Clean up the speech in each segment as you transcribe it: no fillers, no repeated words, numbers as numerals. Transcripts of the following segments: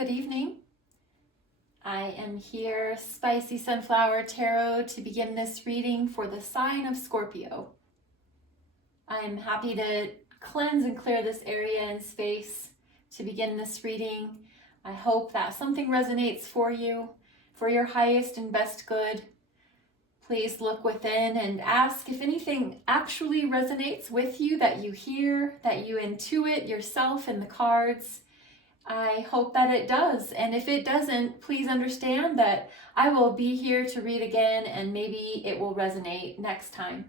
Good evening. I am here, Spicy Sunflower Tarot, to begin this reading for the sign of Scorpio. I am happy to cleanse and clear this area and space to begin this reading. I hope that something resonates for you, for your highest and best good. Please look within and ask if anything actually resonates with you, that you hear, that you intuit yourself in the cards. I hope that it does, and if it doesn't, please understand that I will be here to read again, and maybe it will resonate next time.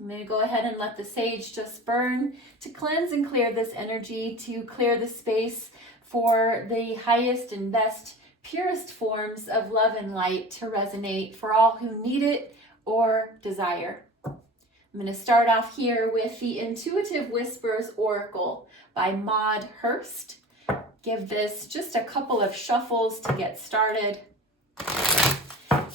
I'm going to go ahead and let the sage just burn to cleanse and clear this energy, to clear the space for the highest and best, purest forms of love and light to resonate for all who need it or desire. I'm going to start off here with the Intuitive Whispers Oracle by Maud Hurst. Give this just a couple of shuffles to get started.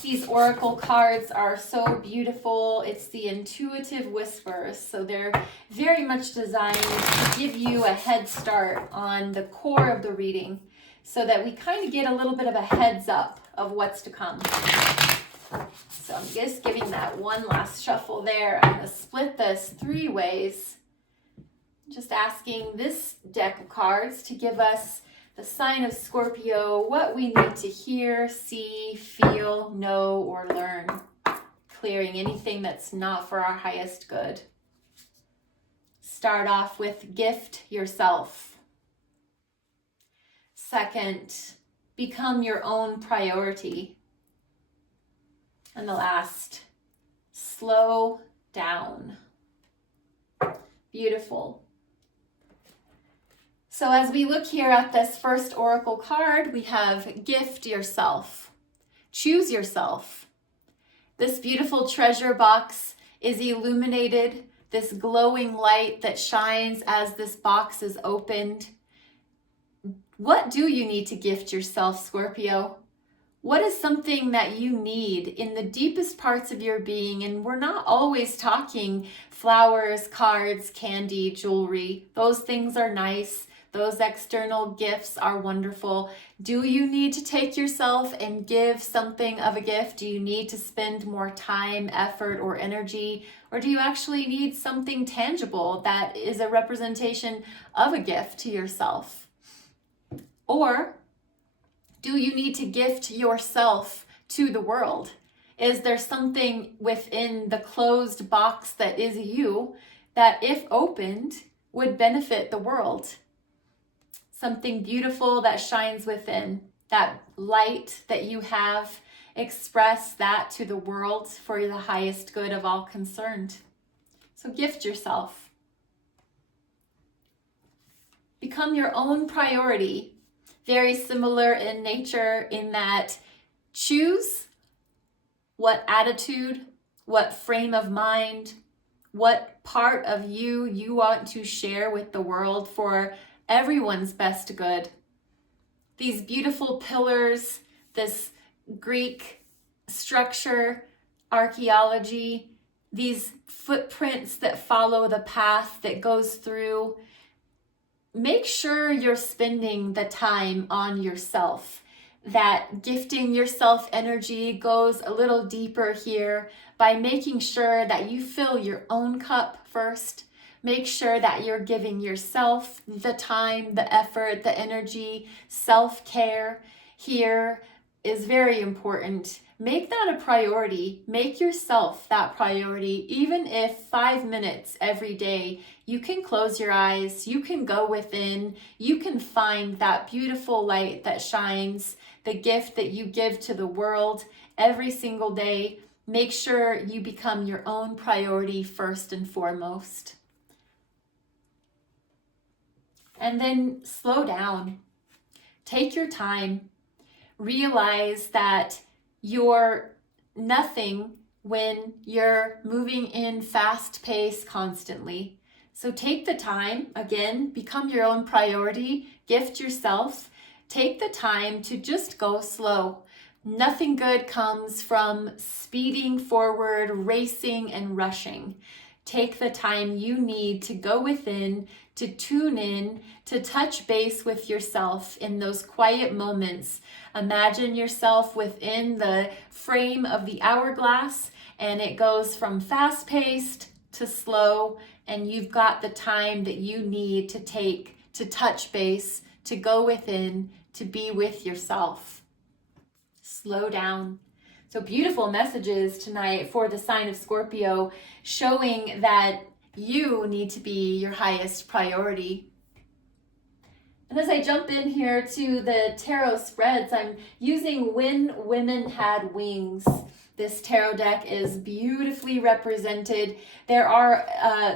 These oracle cards are so beautiful. It's the Intuitive Whispers, so they're very much designed to give you a head start on the core of the reading so that we kind of get a little bit of a heads up of what's to come. So I'm just giving that one last shuffle there. I'm going to split this 3 ways. Just asking this deck of cards to give us the sign of Scorpio, what we need to hear, see, feel, know, or learn. Clearing anything that's not for our highest good. Start off with gift yourself. Second, become your own priority. And the last, slow down. Beautiful. So as we look here at this first oracle card, we have gift yourself. Choose yourself. This beautiful treasure box is illuminated, this glowing light that shines as this box is opened. What do you need to gift yourself, Scorpio? What is something that you need in the deepest parts of your being? And we're not always talking flowers, cards, candy, jewelry. Those things are nice. Those external gifts are wonderful. Do you need to take yourself and give something of a gift? Do you need to spend more time, effort, or energy? Or do you actually need something tangible that is a representation of a gift to yourself? Or do you need to gift yourself to the world? Is there something within the closed box that is you that, if opened, would benefit the world? Something beautiful that shines within, that light that you have, express that to the world for the highest good of all concerned. So gift yourself. Become your own priority. Very similar in nature in that choose what attitude, what frame of mind, what part of you you want to share with the world for everyone's best good. These beautiful pillars, this Greek structure, archaeology, these footprints that follow the path that goes through. Make sure you're spending the time on yourself. That gifting yourself energy goes a little deeper here by making sure that you fill your own cup first. Make sure that you're giving yourself the time, the effort, the energy. Self-care here is very important. Make that a priority. Make yourself that priority. Even if 5 minutes every day, you can close your eyes, you can go within, you can find that beautiful light that shines, the gift that you give to the world every single day. Make sure you become your own priority first and foremost. And then slow down. Take your time. Realize that you're nothing when you're moving in fast pace constantly. So take the time, again, become your own priority, gift yourself. Take the time to just go slow. Nothing good comes from speeding forward, racing, and rushing. Take the time you need to go within, to tune in, to touch base with yourself in those quiet moments. Imagine yourself within the frame of the hourglass, and it goes from fast-paced to slow, and you've got the time that you need to take to touch base, to go within, to be with yourself. Slow down. So beautiful messages tonight for the sign of Scorpio, showing that you need to be your highest priority. And as I jump in here to the tarot spreads, I'm using When Women Had Wings. This tarot deck is beautifully represented. There are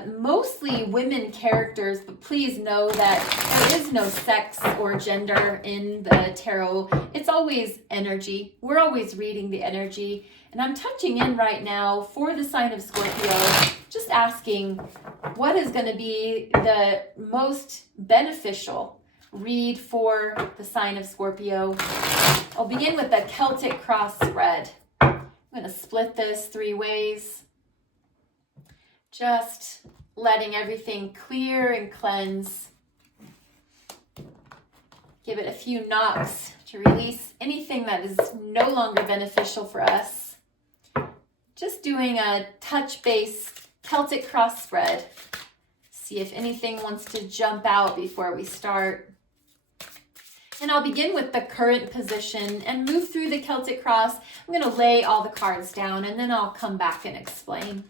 mostly women characters, but please know that there is no sex or gender in the tarot. It's always energy. We're always reading the energy. And I'm touching in right now for the sign of Scorpio, just asking what is going to be the most beneficial read for the sign of Scorpio. I'll begin with the Celtic cross spread. I'm going to split this 3 ways. Just letting everything clear and cleanse. Give it a few knocks to release anything that is no longer beneficial for us. Just doing a touch base Celtic cross spread. See if anything wants to jump out before we start. And I'll begin with the current position and move through the Celtic cross. I'm going to lay all the cards down and then I'll come back and explain.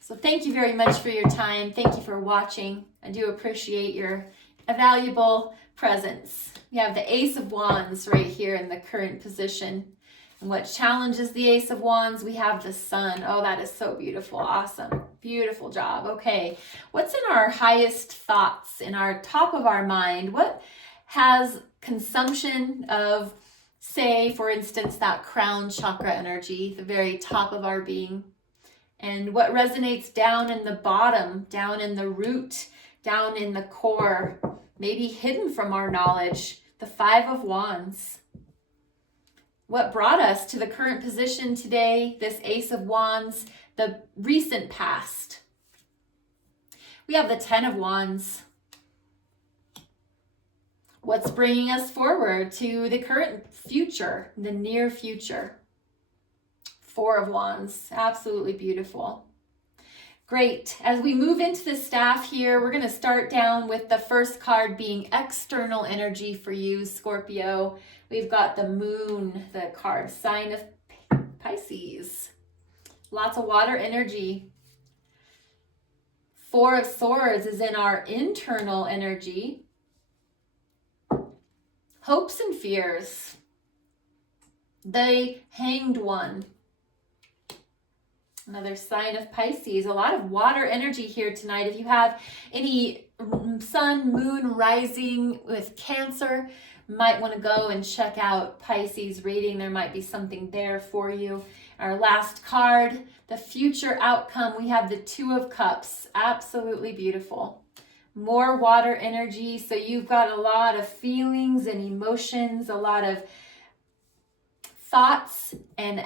So thank you very much for your time. Thank you for watching. I do appreciate your valuable presence. We have the Ace of Wands right here in the current position. And what challenges the Ace of Wands? We have the Sun. Oh, that is so beautiful. Awesome. Beautiful job. Okay. What's in our highest thoughts, in our top of our mind? What has consumption of, say, for instance, that crown chakra energy, the very top of our being? And what resonates down in the bottom, down in the root, down in the core, maybe hidden from our knowledge, the Five of Wands? What brought us to the current position today, this Ace of Wands, the recent past? We have the Ten of Wands. What's bringing us forward to the current future, the near future? Four of Wands, absolutely beautiful. Great. As we move into the staff here, we're going to start down with the first card being external energy for you, Scorpio. We've got the Moon, the card, sign of Pisces. Lots of water energy. Four of Swords is in our internal energy. Hopes and fears. The Hanged One. Another sign of Pisces. A lot of water energy here tonight. If you have any sun, moon, rising with Cancer, might want to go and check out Pisces reading. There might be something there for you. Our last card, the future outcome. We have the Two of Cups. Absolutely beautiful. More water energy. So you've got a lot of feelings and emotions, a lot of thoughts and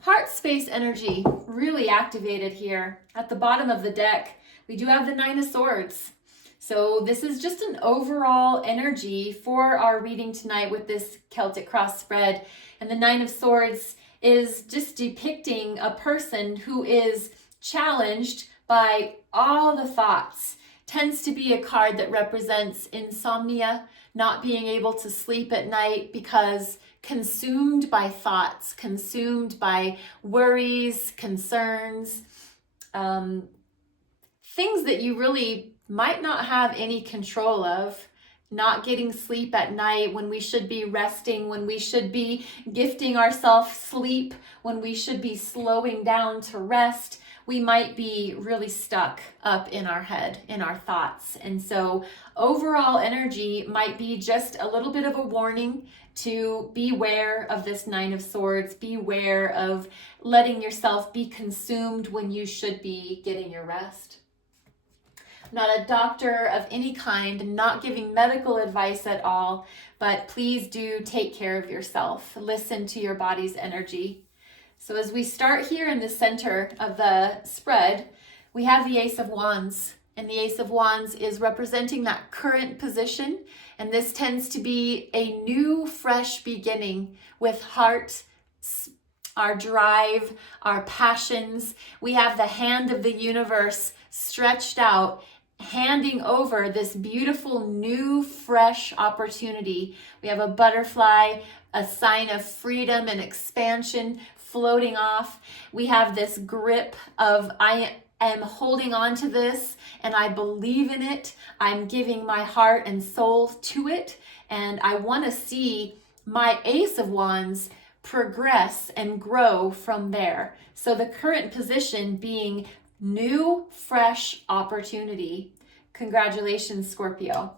heart space energy really activated here. At the bottom of the deck, we do have the Nine of Swords. So this is just an overall energy for our reading tonight with this Celtic cross spread. And the Nine of Swords is just depicting a person who is challenged by all the thoughts. Tends to be a card that represents insomnia, not being able to sleep at night because consumed by thoughts, consumed by worries, concerns, things that you really might not have any control of. Not getting sleep at night when we should be resting, when we should be gifting ourselves sleep, when we should be slowing down to rest. We might be really stuck up in our head, in our thoughts. And so overall energy might be just a little bit of a warning to beware of this Nine of Swords, beware of letting yourself be consumed when you should be getting your rest. I'm not a doctor of any kind, not giving medical advice at all, but please do take care of yourself. Listen to your body's energy. So as we start here in the center of the spread, we have the Ace of Wands. And the Ace of Wands is representing that current position. And this tends to be a new, fresh beginning with heart, our drive, our passions. We have the hand of the universe stretched out, handing over this beautiful, new, fresh opportunity. We have a butterfly, a sign of freedom and expansion floating off. We have this grip of I am holding on to this and I believe in it. I'm giving my heart and soul to it. And I want to see my Ace of Wands progress and grow from there. So the current position being new, fresh opportunity. Congratulations, Scorpio.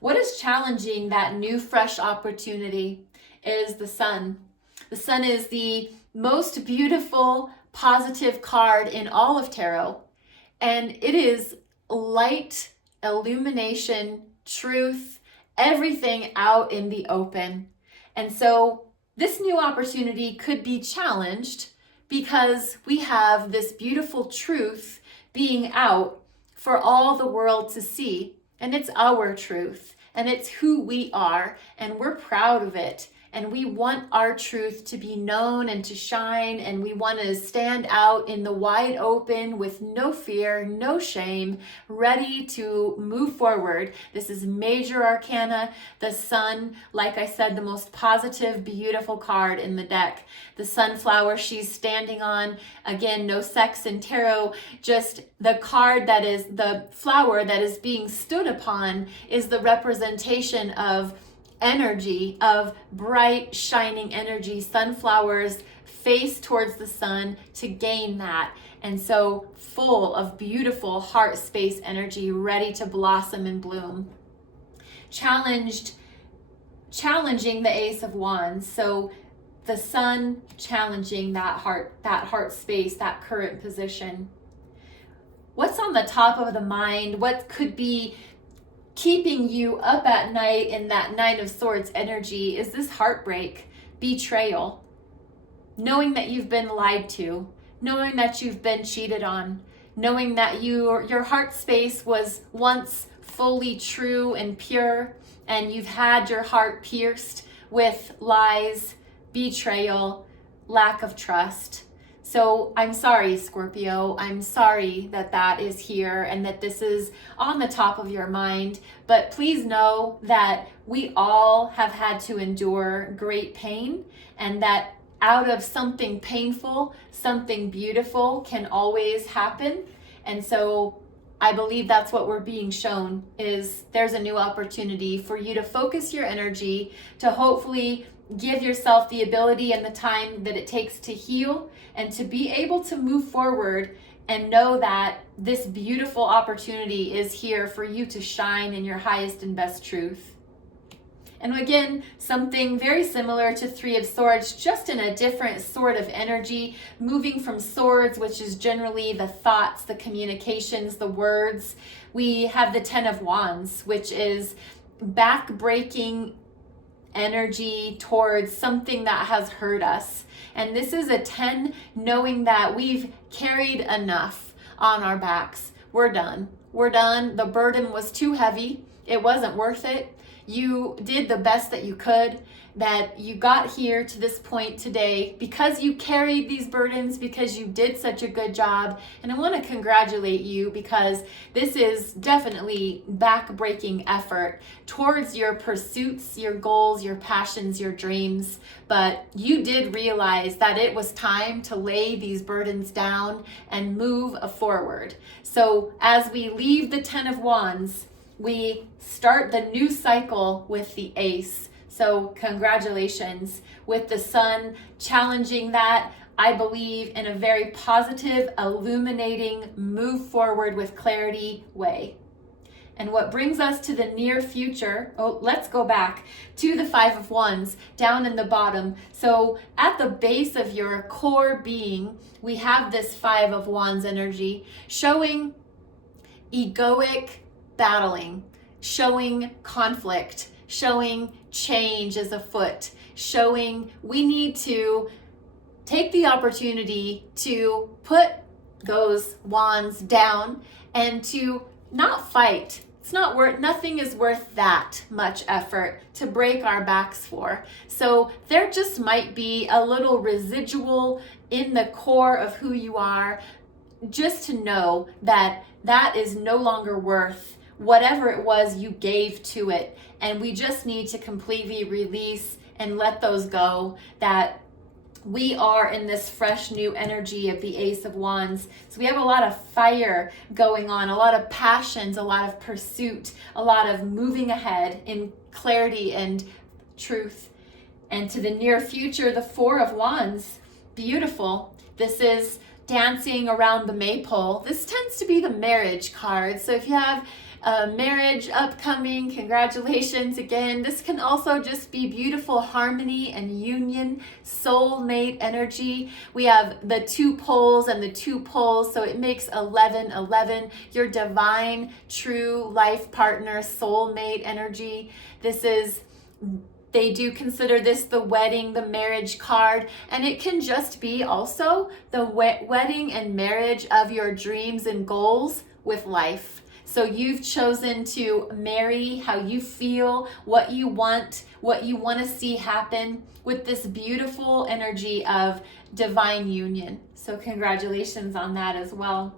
What is challenging that new, fresh opportunity is the Sun. The Sun is the most beautiful, positive card in all of tarot. And it is light, illumination, truth, everything out in the open. And so this new opportunity could be challenged because we have this beautiful truth being out for all the world to see. And it's our truth, and it's who we are, and we're proud of it. And we want our truth to be known and to shine, and we want to stand out in the wide open with no fear, no shame, ready to move forward. This is major arcana, the Sun, like I said, the most positive, beautiful card in the deck. The sunflower she's standing on, again, no sex in tarot, just the card that is, the flower that is being stood upon is the representation of energy, of bright, shining energy. Sunflowers face towards the sun to gain that. And so full of beautiful heart space energy, ready to blossom and bloom. Challenging the Ace of Wands. So the Sun challenging that heart space, that current position. What's on the top of the mind? What could be keeping you up at night in that Nine of Swords energy? Is this heartbreak, betrayal, knowing that you've been lied to, knowing that you've been cheated on, knowing that your heart space was once fully true and pure, and you've had your heart pierced with lies, betrayal, lack of trust. So I'm sorry, Scorpio. I'm sorry that that is here and that this is on the top of your mind. But please know that we all have had to endure great pain, and that out of something painful, something beautiful can always happen. And so I believe that's what we're being shown, is there's a new opportunity for you to focus your energy, to hopefully give yourself the ability and the time that it takes to heal and to be able to move forward and know that this beautiful opportunity is here for you to shine in your highest and best truth. And again, something very similar to Three of Swords, just in a different sort of energy, moving from swords, which is generally the thoughts, the communications, the words. We have the Ten of Wands, which is back-breaking energy towards something that has hurt us. And this is a 10, knowing that we've carried enough on our backs. We're done. We're done. The burden was too heavy. It wasn't worth it. You did the best that you could, that you got here to this point today because you carried these burdens, because you did such a good job. And I want to congratulate you, because this is definitely back-breaking effort towards your pursuits, your goals, your passions, your dreams. But you did realize that it was time to lay these burdens down and move forward. So as we leave the Ten of Wands, we start the new cycle with the Ace. So congratulations with the Sun challenging that, I believe, in a very positive, illuminating, move forward with clarity way. And what brings us to the near future, let's go back to the Five of Wands down in the bottom. So at the base of your core being, we have this Five of Wands energy showing egoic battling, showing conflict, showing change is afoot, showing we need to take the opportunity to put those wands down and to not fight. It's not worth, nothing is worth that much effort to break our backs for. So there just might be a little residual in the core of who you are, just to know that that is no longer worth whatever it was you gave to it. And we just need to completely release and let those go, that we are in this fresh new energy of the Ace of Wands. So we have a lot of fire going on, a lot of passions, a lot of pursuit, a lot of moving ahead in clarity and truth. And to the near future, the Four of Wands, beautiful. This is dancing around the maypole. This tends to be the marriage card. So if you have a marriage upcoming, congratulations again. This can also just be beautiful harmony and union, soulmate energy. We have the two poles and the two poles, so it makes 11, your divine, true life partner, soulmate energy. They do consider this the wedding, the marriage card, and it can just be also the wedding and marriage of your dreams and goals with life. So you've chosen to marry how you feel, what you want to see happen with this beautiful energy of divine union. So congratulations on that as well.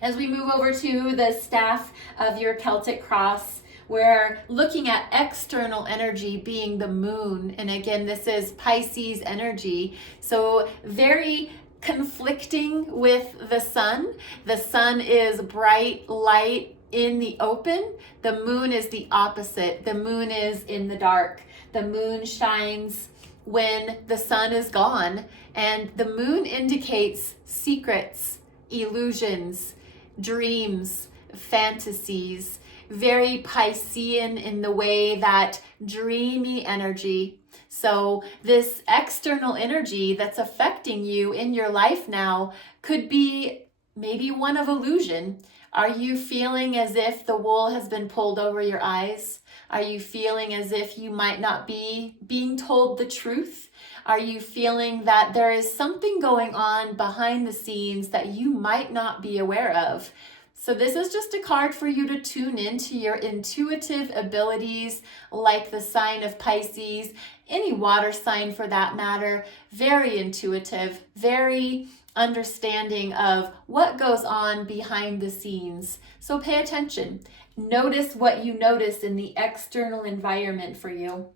As we move over to the staff of your Celtic cross, we're looking at external energy being the moon. And again, this is Pisces energy. So very conflicting with the sun. The sun is bright light in the open. The moon is the opposite. The moon is in the dark. The moon shines when the sun is gone. And the moon indicates secrets, illusions, dreams, fantasies. Very Piscean in the way that dreamy energy. So this external energy that's affecting you in your life now could be maybe one of illusion. Are you feeling as if the wool has been pulled over your eyes? Are you feeling as if you might not be being told the truth? Are you feeling that there is something going on behind the scenes that you might not be aware of? So this is just a card for you to tune into your intuitive abilities, like the sign of Pisces, any water sign for that matter. Very intuitive, very understanding of what goes on behind the scenes. So pay attention. Notice what you notice in the external environment for you.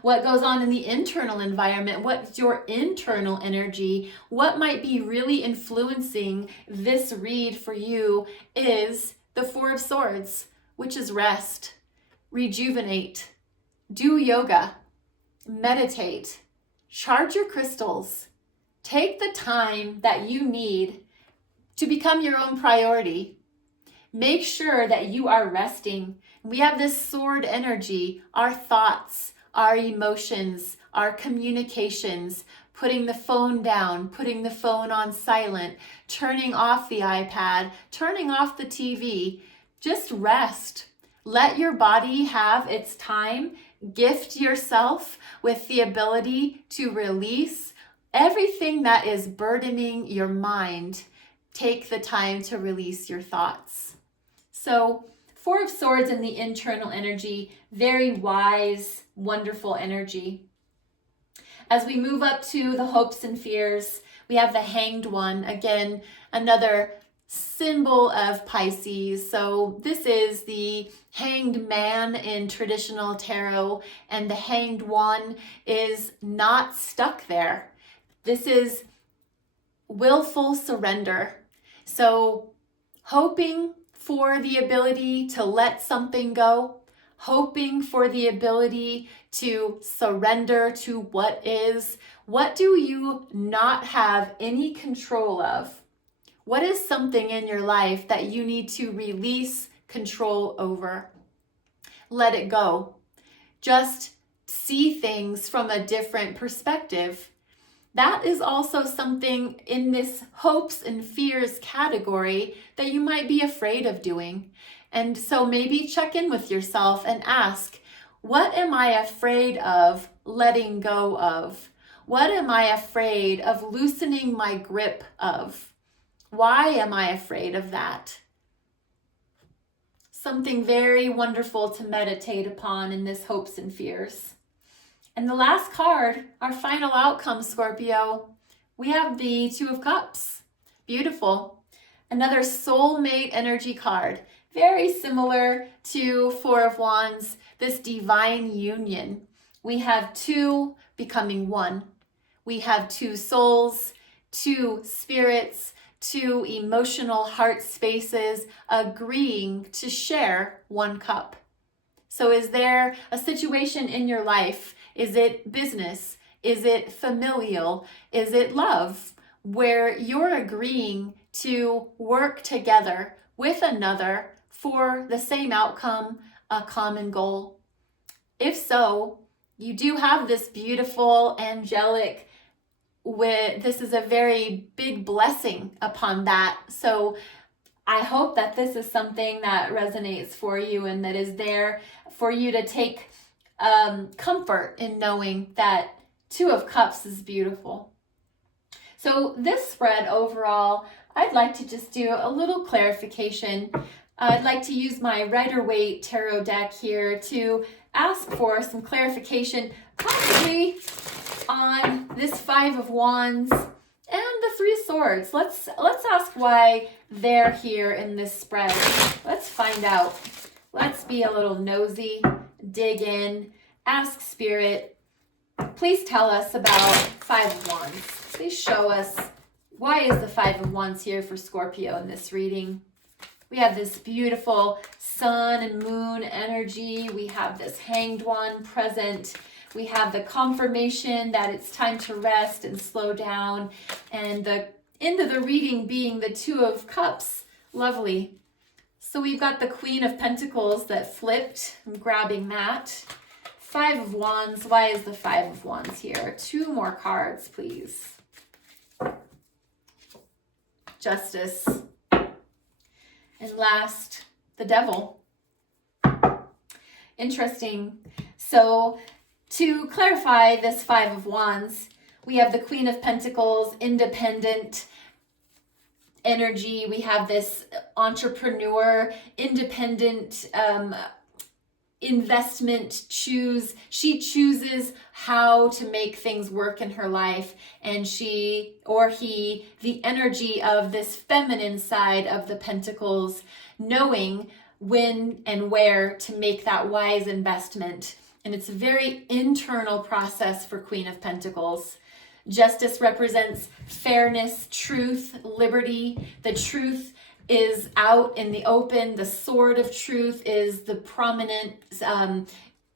What goes on in the internal environment? What's your internal energy? What might be really influencing this read for you is the Four of Swords, which is rest, rejuvenate, do yoga, meditate, charge your crystals, take the time that you need to become your own priority. Make sure that you are resting. We have this sword energy, our thoughts, our emotions, our communications, putting the phone down, putting the phone on silent, turning off the iPad, turning off the TV. Just rest. Let your body have its time. Gift yourself with the ability to release everything that is burdening your mind. Take the time to release your thoughts. So, Four of Swords in the internal energy, very wise, wonderful energy. As we move up to the hopes and fears, we have the Hanged One. Again, another symbol of Pisces. So this is the Hanged Man in traditional tarot, and the Hanged One is not stuck there. This is willful surrender. So hoping for the ability to let something go, hoping for the ability to surrender to what is. What do you not have any control of? What is something in your life that you need to release control over? Let it go. Just see things from a different perspective. That is also something in this hopes and fears category that you might be afraid of doing. And so maybe check in with yourself and ask, what am I afraid of letting go of? What am I afraid of loosening my grip of? Why am I afraid of that? Something very wonderful to meditate upon in this hopes and fears. And the last card, our final outcome, Scorpio, we have the Two of Cups. Beautiful. Another soulmate energy card. Very similar to Four of Wands, this divine union. We have two becoming one. We have two souls, two spirits, two emotional heart spaces agreeing to share one cup. So is there a situation in your life? Is it business? Is it familial? Is it love? Where you're agreeing to work together with another for the same outcome, a common goal? If so, you do have this beautiful angelic this is a very big blessing upon that. So I hope that this is something that resonates for you and that is there for you to take comfort in knowing that Two of Cups is beautiful. So this spread overall, I'd like to just do a little clarification. I'd like to use my Rider-Waite tarot deck here to ask for some clarification, possibly on this Five of Wands and the Three of Swords. Let's ask why they're here in this spread. Let's find out. Let's be a little nosy, dig in, ask Spirit. Please tell us about Five of Wands. Please show us, why is the Five of Wands here for Scorpio in this reading? We have this beautiful sun and moon energy. We have this Hanged One present. We have the confirmation that it's time to rest and slow down. And the end of the reading being the Two of Cups. Lovely. So we've got the Queen of Pentacles that flipped. I'm grabbing that. Five of Wands. Why is the Five of Wands here? Two more cards, please. Justice. And last, the Devil. Interesting. So to clarify this Five of Wands, we have the Queen of Pentacles, independent energy. We have this entrepreneur, independent investment. She chooses how to make things work in her life, and she or he, the energy of this feminine side of the Pentacles, knowing when and where to make that wise investment. And it's a very internal process for Queen of Pentacles. Justice represents fairness, truth, liberty. The truth is out in the open. The sword of truth is the prominent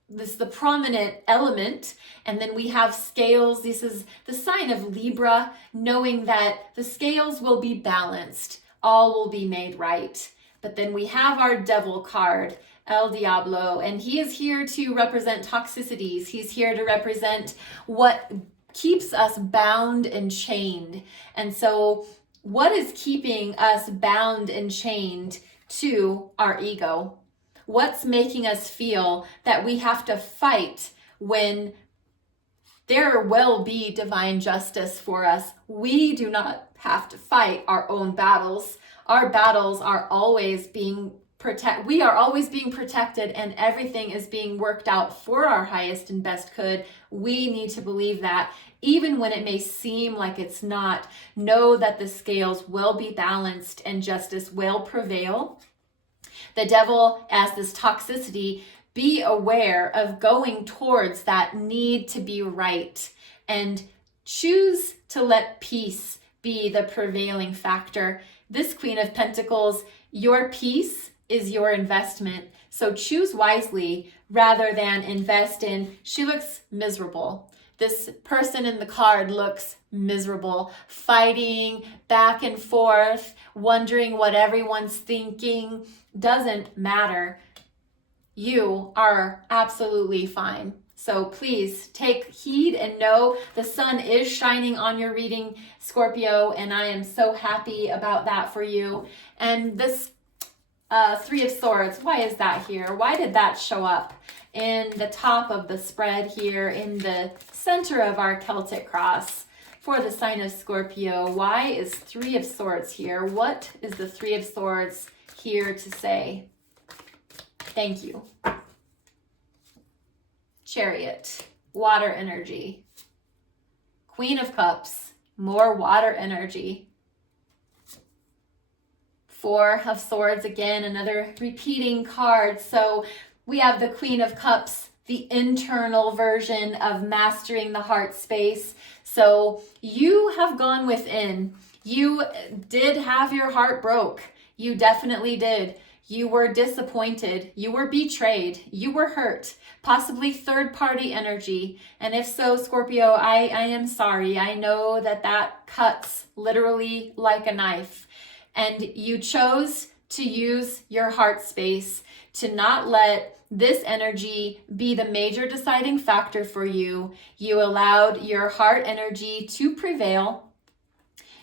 the prominent element. And then we have scales. This is the sign of Libra, knowing that the scales will be balanced. All will be made right. But then we have our Devil card, El Diablo, and he is here to represent toxicities. He's here to represent what keeps us bound and chained. And so what is keeping us bound and chained to our ego? What's making us feel that we have to fight when there will be divine justice for us? We do not have to fight our own battles. Our battles are always being protected. We are always being protected, and everything is being worked out for our highest and best good. We need to believe that. Even when it may seem like it's not, know that the scales will be balanced and justice will prevail. The devil, as this toxicity, be aware of going towards that need to be right and choose to let peace be the prevailing factor. This Queen of Pentacles, your peace is your investment. So choose wisely rather than invest in, she looks miserable. This person in the card looks miserable, fighting back and forth, wondering what everyone's thinking. Doesn't matter. You are absolutely fine. So please take heed and know the sun is shining on your reading, Scorpio, and I am so happy about that for you. And this Three of Swords. Why is that here? Why did that show up in the top of the spread here in the center of our Celtic cross for the sign of Scorpio? Why is Three of Swords here? What is the Three of Swords here to say? Thank you. Chariot, water energy. Queen of Cups, more water energy. Four of Swords, again, another repeating card. So we have the Queen of Cups, the internal version of mastering the heart space. So you have gone within. You did have your heart broke. You definitely did. You were disappointed. You were betrayed. You were hurt. Possibly third-party energy. And if so, Scorpio, I am sorry. I know that cuts literally like a knife. And you chose to use your heart space to not let this energy be the major deciding factor for you. You allowed your heart energy to prevail.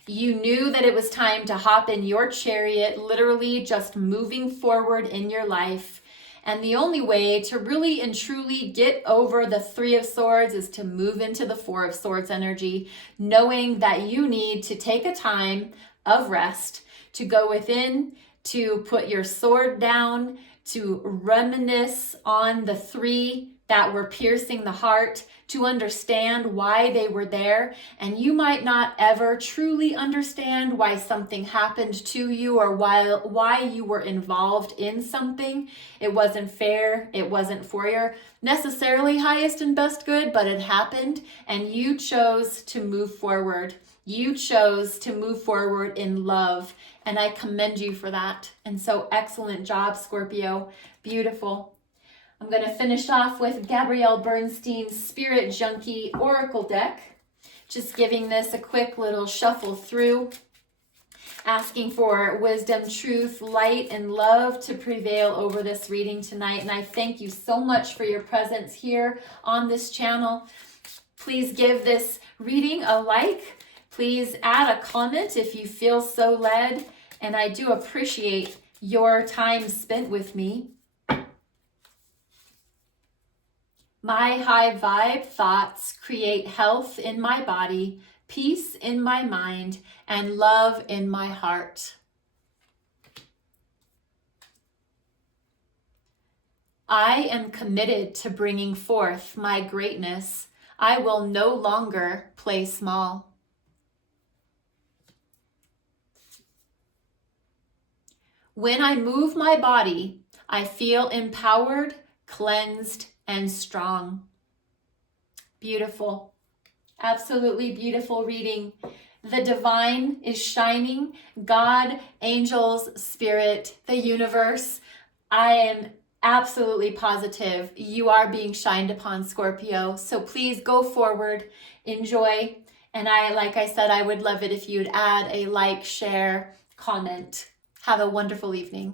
You knew that it was time to hop in your chariot, literally just moving forward in your life. And the only way to really and truly get over the Three of Swords is to move into the Four of Swords energy, knowing that you need to take a time of rest, to go within, to put your sword down, to reminisce on the three that were piercing the heart, to understand why they were there. And you might not ever truly understand why something happened to you or why you were involved in something. It wasn't fair. It wasn't for your necessarily highest and best good, but it happened and you chose to move forward. You chose to move forward in love, and I commend you for that. And so excellent job, Scorpio. Beautiful. I'm going to finish off with Gabrielle Bernstein's Spirit Junkie Oracle deck. Just giving this a quick little shuffle through, asking for wisdom, truth, light, and love to prevail over this reading tonight. And I thank you so much for your presence here on this channel. Please give this reading a like. Please add a comment if you feel so led, and I do appreciate your time spent with me. My high vibe thoughts create health in my body, peace in my mind, and love in my heart. I am committed to bringing forth my greatness. I will no longer play small. When I move my body, I feel empowered, cleansed, and strong. Beautiful. Absolutely beautiful reading. The divine is shining. God, angels, spirit, the universe. I am absolutely positive you are being shined upon, Scorpio. So please go forward, enjoy. And like I said, I would love it if you'd add a like, share, comment. Have a wonderful evening.